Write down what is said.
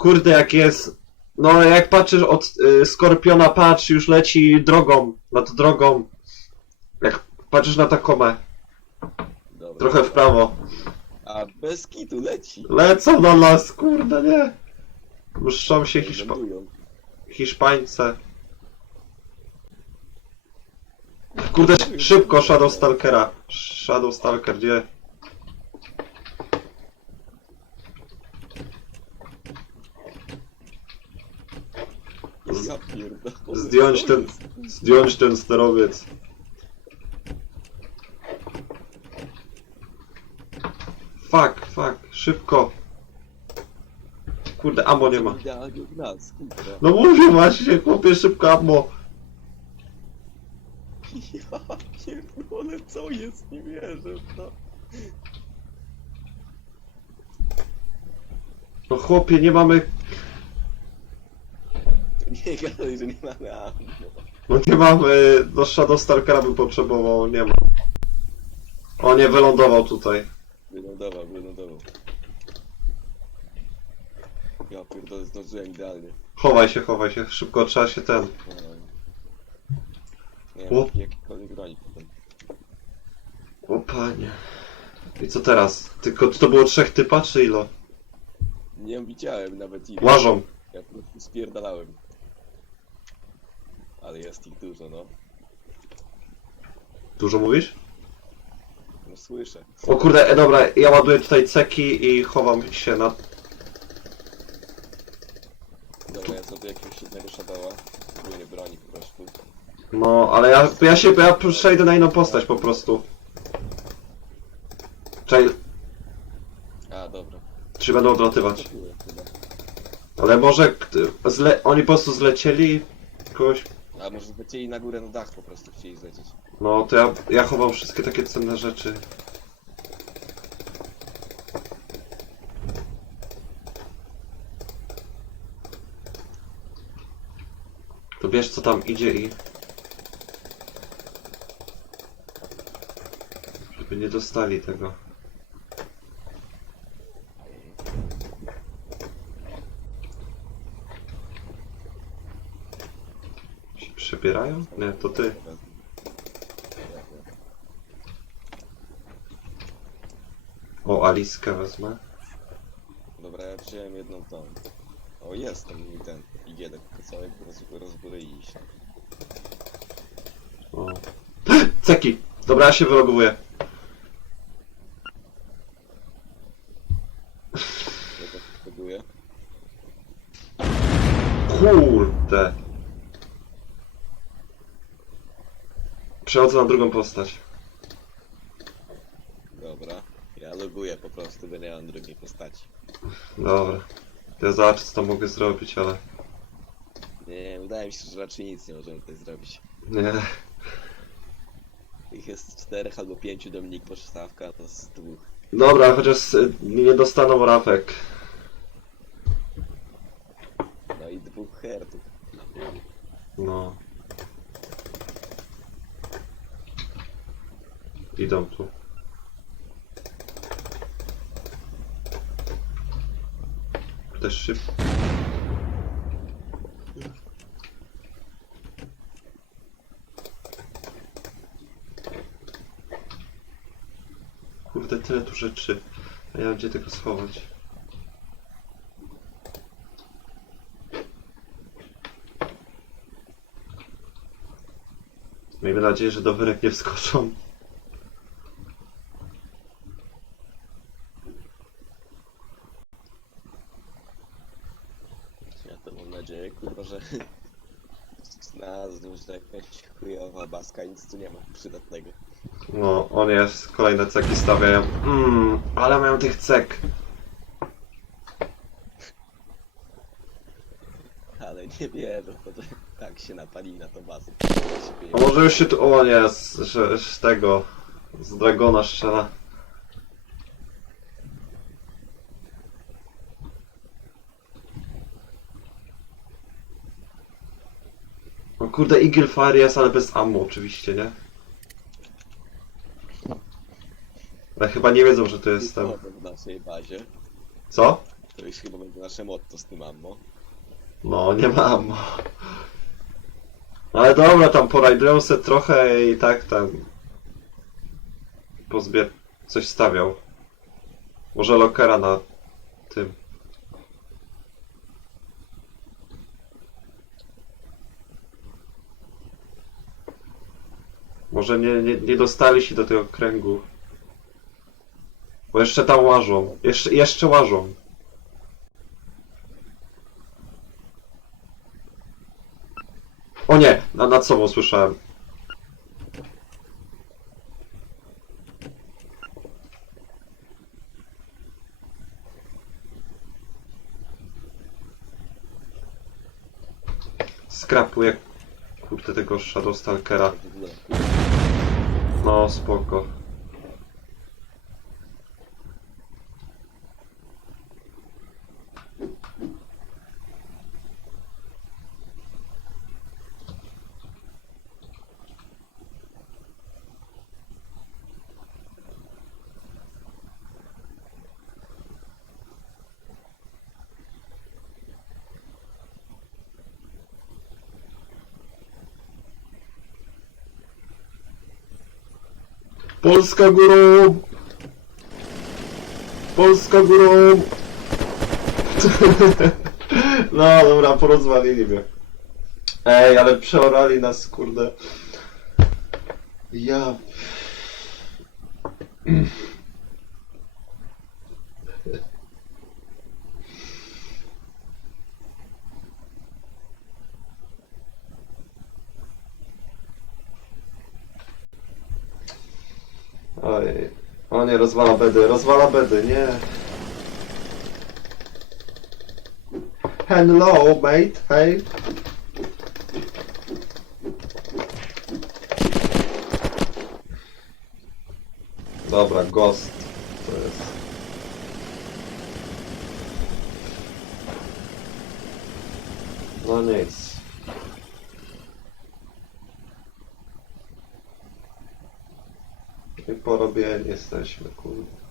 Kurde, jak jest... No, jak patrzysz od y, Skorpiona, patrz, już leci drogą, nad drogą. Jak patrzysz na Takomę, Dobra. trochę w prawo. A bez kitu leci. Lecą na las, kurde, nie. Mszczą się Hiszpa Lądują. Hiszpańce. Kurde, szybko Shadow Stalkera. Shadow Stalker, gdzie? Zdjąć ten, zdjąć ten sterowiec. Fuck, fuck, szybko. Kurde, ammo nie ma. Idealnie w nas, kurwa. No mówię właśnie, chłopie, szybko ammo. Ja pierdolę, co jest? Nie wierzę w to. No chłopie, nie mamy... Nie gadaj, że nie mamy ammo. No nie mamy... No Shadow Stalkera bym potrzebował, nie ma. O nie, wylądował tutaj. Wylądował, wylądował. Ja pierdolę, zdążyłem idealnie. Chowaj się, chowaj się, szybko trzeba się ten... Nie O. wiem, jakikolwiek broni potem. O panie. I co teraz? Tylko to było trzech typa, czy ilo? Nie widziałem nawet ile. Łażą. Ja po prostu spierdalałem. Ale jest ich dużo, no. Dużo mówisz? No słyszę. O kurde, e, dobra, ja ładuję tutaj ceki i chowam się na... Dobra, ja sobie jakiegoś jednego shadowa. Próbuję broni po prostu. No, ale ja, ja się, ja przejdę na inną postać po prostu. Czekaj, A, dobra. czy będą odlatywać. Kupiłem chyba. Ale może kt- zle... oni po prostu zlecieli kogoś... A może lecieli na górę na dach po prostu chcieli zlecieć. No, to ja, ja chowam wszystkie takie cenne rzeczy. To wiesz co tam idzie i... Żeby nie dostali tego. Się przebierają? Nie, to ty. O, Aliskę wezmę. Dobra, ja wziąłem jedną tą. O, jest mi ten igielek kocałek roz, rozbroi się. O. Ceki! Dobra, ja się wylogowuję. Ja to potrzebuję. Kurde. Przechodzę na drugą postać. Dobra. Ja loguję po prostu, bo nie mam drugiej postaci. Dobra. Ja zobaczę co tam mogę zrobić, ale... Nie, wydaje mi się, że raczej nic nie możemy tutaj zrobić. Nie. Ich jest czterech albo pięciu Dominik poszstawka, a to z dwóch. Dobra, chociaż y, nie dostaną rafek. No i dwóch hertów. No. Idą tu. Też szybko. Kurde, tyle tu rzeczy. A ja gdzie tego schować. Miejmy nadzieję, że do wyrek nie wskoczą. Ja to mam nadzieję, kurwa, że znalazł, że jakaś chujowa baska, nic tu nie ma przydatnego. No, on jest. Kolejne ceki stawiają. Mmm, ale mają tych cek. Ale nie wierzę, bo to tak się napali na to bazę. A może już się tu... O nie, z, z, z tego... Z Dragona strzela. O kurde, Eagle Fire jest, ale bez ammo oczywiście, nie? Ale chyba nie wiedzą, że to jestem. w naszej bazie. Co? To już chyba będzie nasze motto z tym ammo. No, nie mam. Ale dobra, tam porajdują se trochę i tak tam... Pozbier... coś stawiał. Może lokera na tym. Może nie, nie, nie dostali się do tego kręgu. Bo jeszcze tam łażą. Jeszcze, jeszcze łażą. O nie, na, nad sobą słyszałem. Skrapuję kurde tego Shadow Stalkera. W ogóle. No spoko. Polska górą! Polska górą! No dobra, porozwalili mnie. Ej, ale przeorali nas, kurde. Ja... Oj. O nie, rozwala bedy, rozwala bedy, nie. Hello, mate, hej. Dobra, ghost. To jest. No nic. I porobieni jesteśmy, kurde.